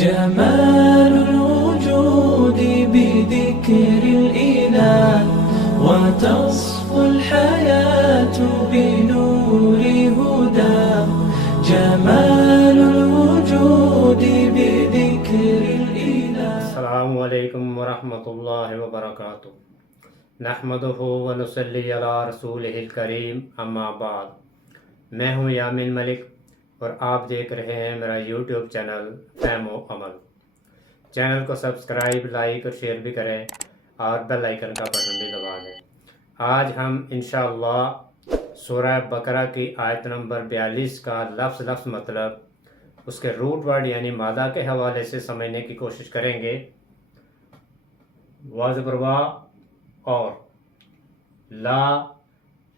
جمال الوجود بذكر الإله وتصفو الحياة بنور هداه. جمال الوجود بذكر الإله. السلام علیکم ورحمۃ اللہ وبرکاتہ. نحمدہ ونصلی علی رسولہ الکریم، اما بعد. میں ہوں یامین ملک اور آپ دیکھ رہے ہیں میرا یوٹیوب چینل فہم و عمل. چینل کو سبسکرائب، لائک اور شیئر بھی کریں اور بیل آئیکن کا بٹن بھی دبا دیں. آج ہم انشاءاللہ سورہ بقرہ کی آیت نمبر 42 کا لفظ مطلب اس کے روٹ ورڈ یعنی مادہ کے حوالے سے سمجھنے کی کوشش کریں گے. واضبروا اور لا،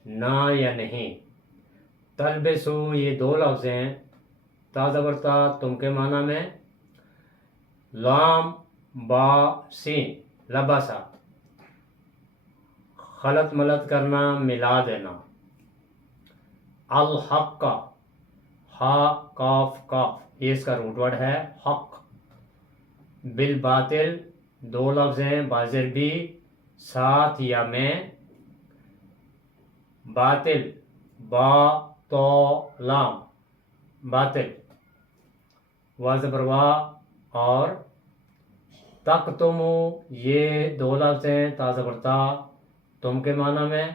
نہ یا نہیں. تلبسو یہ دو لفظ ہیں. تا زبر تا تم کے معنی میں. لام با سین لباسا، خلط ملط کرنا، ملا دینا. الحق کا ہا کاف کاف یہ اس کا روٹ ورڈ ہے حق. بالباطل دو لفظ ہیں بازر بھی ساتھ یا میں. باطل با تو لام باطل. واضبروا اور تک تمو یہ دو لفظ ہیں تا زبر تا تم کے معنی میں.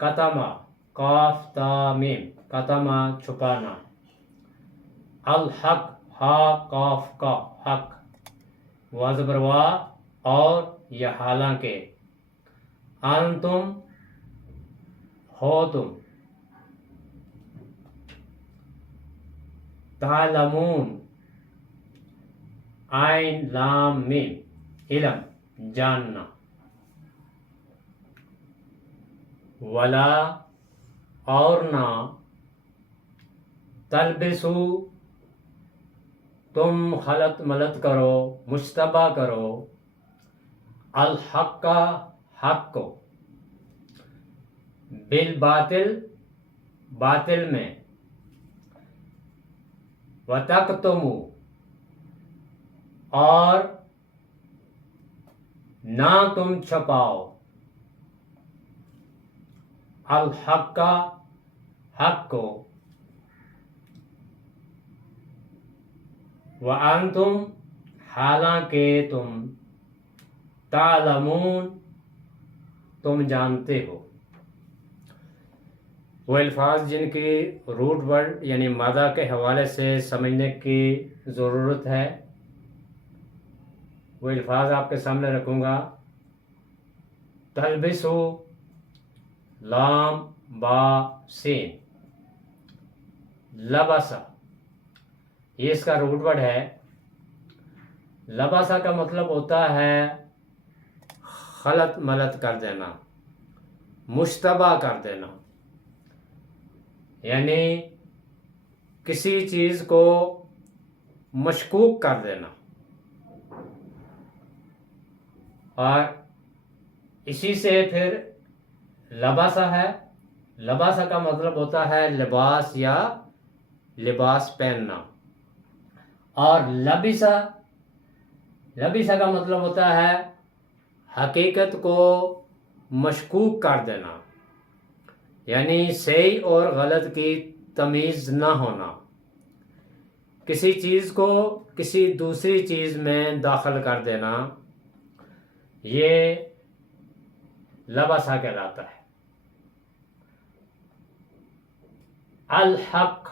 کتما کاف تا میم کتما چھپانا. الحق ہا کاف کا حق. واضبروا اور یا حالانکہ. انتم ہو تم. تعلمون عین لام میم علم جاننا. ولا اور نہ. تلبسو تم خلط ملط کرو، مشتبہ کرو. الحق کا حق کو. بالباطل باطل میں. وتکتمو اور نہ تم چھپاؤ. الحق کا حق کو. وانتم حالانکہ تم. تعلمون تم جانتے ہو. وہ الفاظ جن کی روٹ ورڈ یعنی مادہ کے حوالے سے سمجھنے کی ضرورت ہے وہ الفاظ آپ کے سامنے رکھوں گا. تلبسو لام با سین. لباسا یہ اس کا روٹ ورڈ ہے. لباسا کا مطلب ہوتا ہے خلط ملط کر دینا، مشتبہ کر دینا، یعنی کسی چیز کو مشکوک کر دینا. اور اسی سے پھر لباسا ہے. لباسا کا مطلب ہوتا ہے لباس یا لباس پہننا. اور لبیسا کا مطلب ہوتا ہے حقیقت کو مشکوک کر دینا، یعنی صحیح اور غلط کی تمیز نہ ہونا. کسی چیز کو کسی دوسری چیز میں داخل کر دینا یہ لباسا کہلاتا ہے. الحق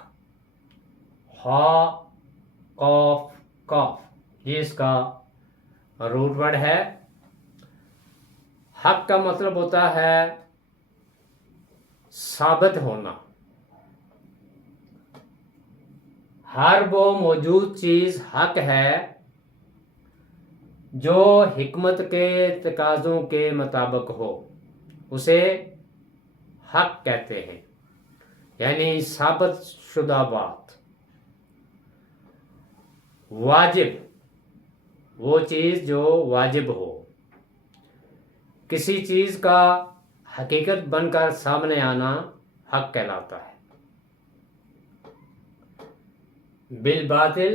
ہا قاف کاف یہ اس کا روٹ ورڈ ہے. حق کا مطلب ہوتا ہے ثابت ہونا. ہر وہ موجود چیز حق ہے جو حکمت کے تقاضوں کے مطابق ہو اسے حق کہتے ہیں، یعنی ثابت شدہ بات. واجب وہ چیز جو واجب ہو. کسی چیز کا حقیقت بن کر سامنے آنا حق کہلاتا ہے. بالباطل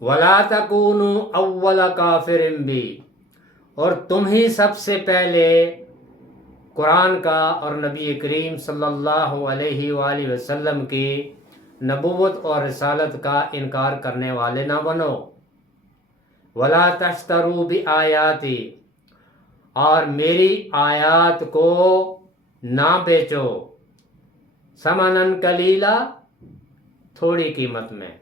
وَلَا تَكُونُوا أَوَّلَ كَافِرٍ بِي، اور تم ہی سب سے پہلے قرآن کا اور نبی کریم صلی اللہ علیہ وآلہ وسلم کی نبوت اور رسالت کا انکار کرنے والے نہ بنو۔ وَلَا تَشْتَرُوا بِآيَاتِي، اور میری آیات کو نہ بیچو، ثمناً قلیلا، تھوڑی قیمت میں،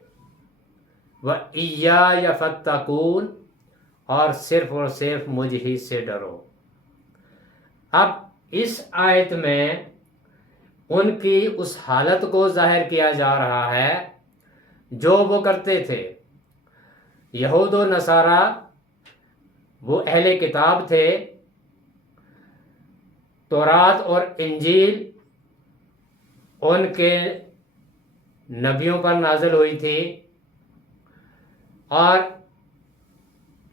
وَإِيَّايَ فَاتَّقُونِ، اور صرف مجھ ہی سے ڈرو۔ اب اس آیت میں ان کی اس حالت کو ظاہر کیا جا رہا ہے جو وہ کرتے تھے۔ یہود و نصارہ وہ اہل کتاب تھے، تورات اور انجیل ان کے نبیوں پر نازل ہوئی تھی، اور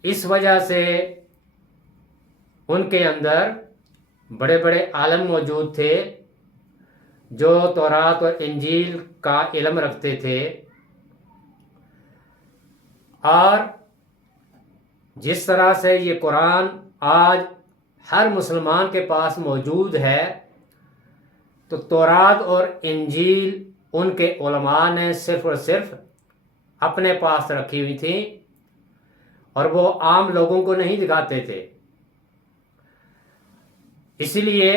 اس وجہ سے ان کے اندر بڑے بڑے عالم موجود تھے جو تورات اور انجیل کا علم رکھتے تھے، اور جس طرح سے یہ قرآن آج ہر مسلمان کے پاس موجود ہے، تو تورات اور انجیل ان کے علماء نے صرف اور صرف اپنے پاس رکھی ہوئی تھی، اور وہ عام لوگوں کو نہیں دکھاتے تھے۔ اس لیے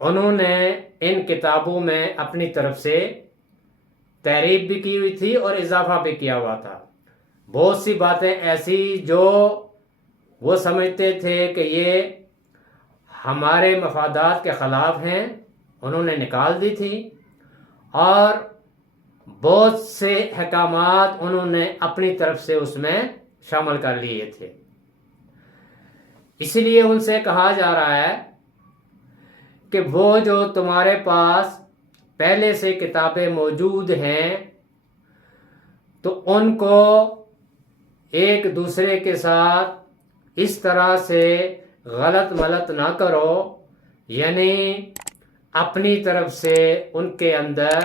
انہوں نے ان کتابوں میں اپنی طرف سے تحریف بھی کی ہوئی تھی اور اضافہ بھی کیا ہوا تھا۔ بہت سی باتیں ایسی جو وہ سمجھتے تھے کہ یہ ہمارے مفادات کے خلاف ہیں، انہوں نے نکال دی تھی، اور بہت سے احکامات انہوں نے اپنی طرف سے اس میں شامل کر لیے تھے۔ اس لیے ان سے کہا جا رہا ہے کہ وہ جو تمہارے پاس پہلے سے کتابیں موجود ہیں تو ان کو ایک دوسرے کے ساتھ اس طرح سے غلط ملت نہ کرو، یعنی اپنی طرف سے ان کے اندر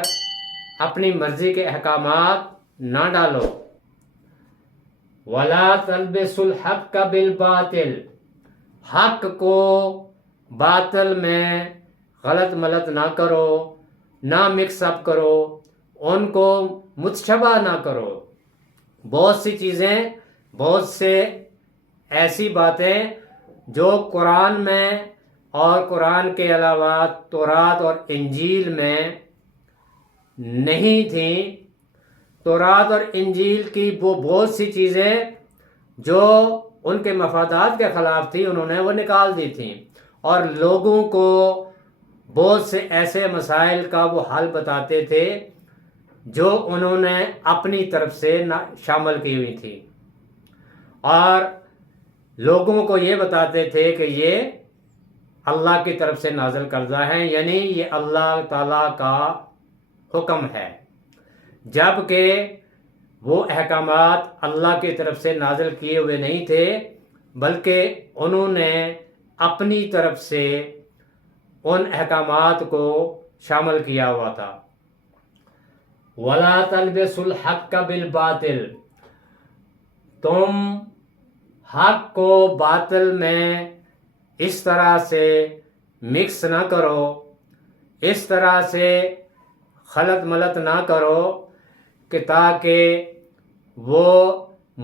اپنی مرضی کے احکامات نہ ڈالو۔ وَلَا تَلْبِسُوا الْحَقَّ بِالْبَاطِلِ، حق کو باطل میں غلط ملت نہ کرو، نہ مکس اپ کرو، ان کو متشابہ نہ کرو۔ بہت سی چیزیں، بہت سے ایسی باتیں جو قرآن میں اور قرآن کے علاوہ تورات اور انجیل میں نہیں تھیں، تورات اور انجیل کی وہ بہت سی چیزیں جو ان کے مفادات کے خلاف تھی، انہوں نے وہ نکال دی تھیں، اور لوگوں کو بہت سے ایسے مسائل کا وہ حل بتاتے تھے جو انہوں نے اپنی طرف سے شامل کی ہوئی تھی، اور لوگوں کو یہ بتاتے تھے کہ یہ اللہ کی طرف سے نازل کردہ ہیں، یعنی یہ اللہ تعالیٰ کا حکم ہے، جبکہ وہ احکامات اللہ کی طرف سے نازل کیے ہوئے نہیں تھے، بلکہ انہوں نے اپنی طرف سے ان احکامات کو شامل کیا ہوا تھا۔ وَلَا تَلْبِسُوا الْحَقَّ بِالْبَاطِلِ، تم حق کو باطل میں اس طرح سے مکس نہ کرو، اس طرح سے خلط ملت نہ کرو کہ تاکہ وہ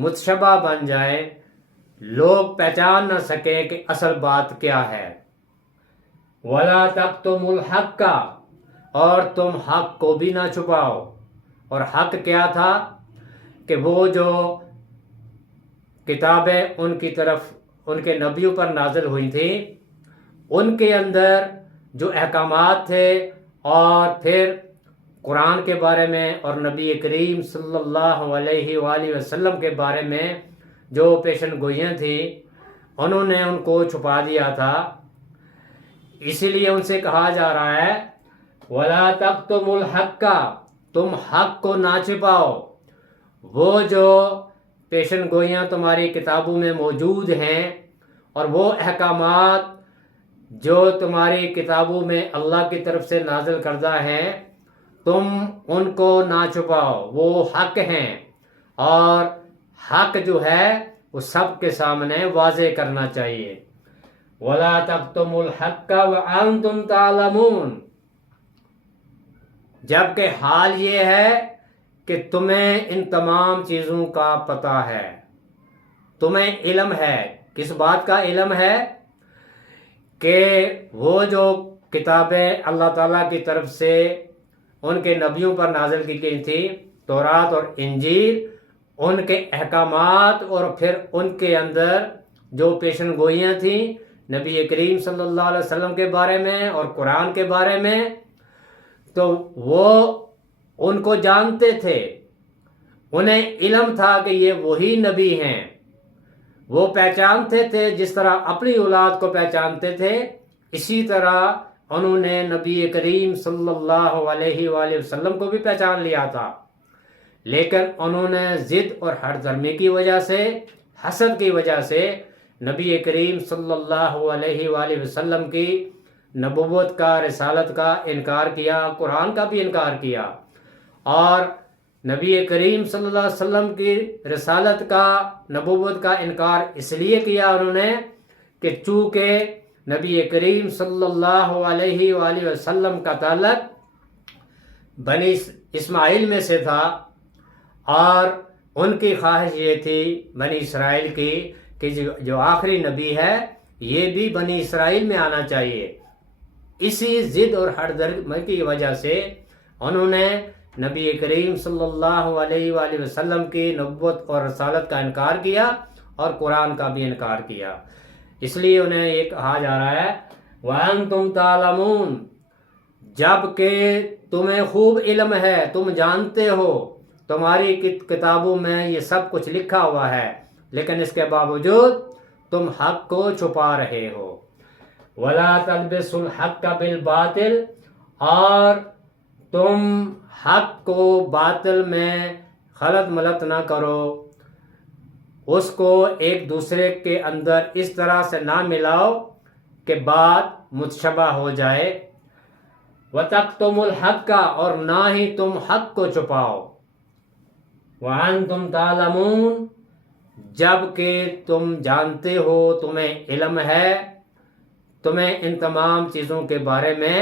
متشابہ بن جائے، لوگ پہچان نہ سکیں کہ اصل بات کیا ہے۔ وَلَا تَكْتُمُوا الْحَقَّ، اور تم حق کو بھی نہ چھپاؤ۔ اور حق کیا تھا کہ وہ جو کتابیں ان کی طرف ان کے نبیوں پر نازل ہوئی تھیں، ان کے اندر جو احکامات تھے، اور پھر قرآن کے بارے میں اور نبی کریم صلی اللہ علیہ وآلہ وسلم کے بارے میں جو پیشن گوئیاں تھیں، انہوں نے ان کو چھپا دیا تھا۔ اسی لیے ان سے کہا جا رہا ہے وَلَا تَكْتُمُوا الْحَقَّ، تم حق کو نہ چھپاؤ۔ وہ جو پیشن گوئیاں تمہاری کتابوں میں موجود ہیں، اور وہ احکامات جو تمہاری کتابوں میں اللہ کی طرف سے نازل کردہ ہیں، تم ان کو نہ چھپاؤ، وہ حق ہیں، اور حق جو ہے وہ سب کے سامنے واضح کرنا چاہیے. وَلَا تَكْتُمُوا الْحَقَّ وَأَنْتُمْ تَعْلَمُونَ. جبکہ حال یہ ہے کہ تمہیں ان تمام چیزوں کا پتہ ہے، تمہیں علم ہے. کس بات کا علم ہے؟ کہ وہ جو کتابیں اللہ تعالیٰ کی طرف سے ان کے نبیوں پر نازل کی گئی تھی، تورات اور انجیل، ان کے احکامات اور پھر ان کے اندر جو پیشن گوئیاں تھیں نبی کریم صلی اللہ علیہ وسلم کے بارے میں اور قرآن کے بارے میں، تو وہ ان کو جانتے تھے. انہیں علم تھا کہ یہ وہی نبی ہیں. وہ پہچانتے تھے جس طرح اپنی اولاد کو پہچانتے تھے، اسی طرح انہوں نے نبی کریم صلی اللہ علیہ وآلہ وسلم کو بھی پہچان لیا تھا. لیکن انہوں نے ضد اور ہٹ دھرمی کی وجہ سے، حسد کی وجہ سے نبی کریم صلی اللہ علیہ وآلہ وسلم کی نبوت کا، رسالت کا انکار کیا، قرآن کا بھی انکار کیا. اور نبی کریم صلی اللہ علیہ وسلم کی رسالت کا، نبوت کا انکار اس لیے کیا انہوں نے کہ چونکہ نبی کریم صلی اللہ علیہ وآلہ وسلم کا تعلق بنی اسماعیل میں سے تھا، اور ان کی خواہش یہ تھی بنی اسرائیل کی کہ جو آخری نبی ہے یہ بھی بنی اسرائیل میں آنا چاہیے. اسی ضد اور ہٹ درمی کی وجہ سے انہوں نے نبی کریم صلی اللہ علیہ وآلہ وسلم کی نبوت اور رسالت کا انکار کیا اور قرآن کا بھی انکار کیا. اس لیے انہیں یہ کہا جا رہا ہے وَأَنْتُمْ تَعْلَمُونَ، جبکہ تمہیں خوب علم ہے، تم جانتے ہو، تمہاری کتابوں میں یہ سب کچھ لکھا ہوا ہے، لیکن اس کے باوجود تم حق کو چھپا رہے ہو. وَلَا تَلْبِسُوا الْحَقَّ بِالْبَاطِلِ، اور تم حق کو باطل میں خلط ملط نہ کرو، اس کو ایک دوسرے کے اندر اس طرح سے نہ ملاؤ کہ بات متشابہ ہو جائے. وَتَكْتُمُوا الْحَقَّ، اور نہ ہی تم حق کو چھپاؤ. وَأَنْتُمْ تَعْلَمُونَ، جبکہ تم جانتے ہو، تمہیں علم ہے، تمہیں ان تمام چیزوں کے بارے میں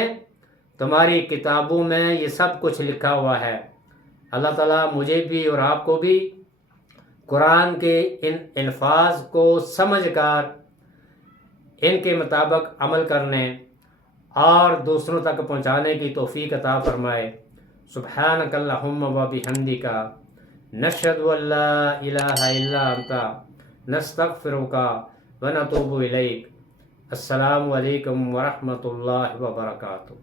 تمہاری کتابوں میں یہ سب کچھ لکھا ہوا ہے. اللہ تعالیٰ مجھے بھی اور آپ کو بھی قرآن کے ان الفاظ کو سمجھ کر ان کے مطابق عمل کرنے اور دوسروں تک پہنچانے کی توفیق عطا فرمائے. سبحانک اللہم و بحمدک، نشہد ان لا الہ الا انت، نستغفرک و نتوب الیک. السلام علیکم ورحمۃ اللہ وبرکاتہ.